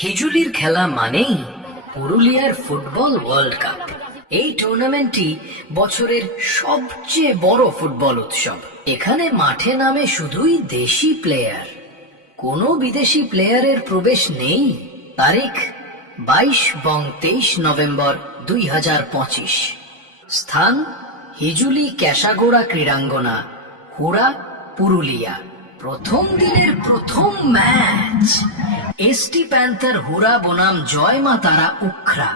হিজুলির খেলা মানেই পুরুলিয়ার ফুটবল ওয়ার্ল্ড কাপ। এই টুর্নামেন্টটি বছরের সবচেয়ে বড় ফুটবল উৎসব। এখানে মাঠে নামে শুধুই দেশি প্লেয়ার কোনো বিদেশি প্লেয়ারের প্রবেশ নেই। তারিখ বাইশ বং তেইশ নভেম্বর দুই হাজার পঁচিশ। স্থান হিজুলি ক্যাসাগোড়া ক্রীড়াঙ্গনা, হুড়া, পুরুলিয়া। প্রথম দিনের প্রথম ম্যাচ এসটি প্যান্থার হুরা বনাম জয় মা তারা উখরা।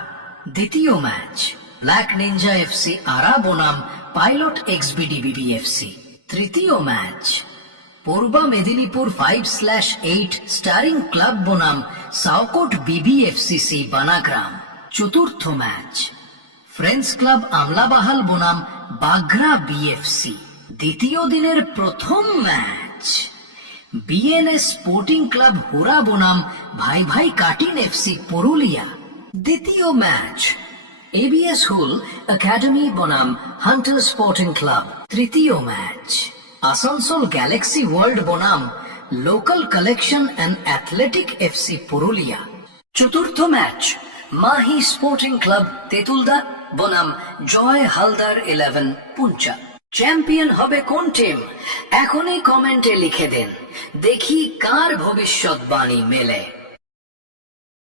দ্বিতীয় match, black ninja FC Ara বনাম পাইলট এক্সবিডিবিবি এফসি তৃতীয় match, Purba Medinipur five slash eight starring club বনাম সাউকোট বিবিএফসিসি বানাগ্রাম। চতুর্থ ম্যাচ, ফ্রেন্ডস ক্লাব আমলাবাহাল বনাম বাঘরা বিএফসি। দ্বিতীয় দিনের প্রথম ম্যাচ। বিএনএস স্পোর্টিং ক্লাব হোরা বনাম ভাই ভাই কাটিন এফসি পুরুলিয়া দ্বিতীয় ম্যাচ এবিএস হুল একাডেমি বনাম হান্টার স্পোর্টিং ক্লাব তৃতীয় ম্যাচ আসানসোল গ্যালাক্সি ওয়ার্ল্ড বনাম local collection and athletic FC Purulia চতুর্থ match Mahi sporting club Tetulda বনাম জয় হালদার ইলেভেন পুঞ্চা চ্যাম্পিয়ন হবে কোন টিম এখনই কমেন্টে লিখে দিন দেখি কার ভবিষ্যৎবাণী মেলে।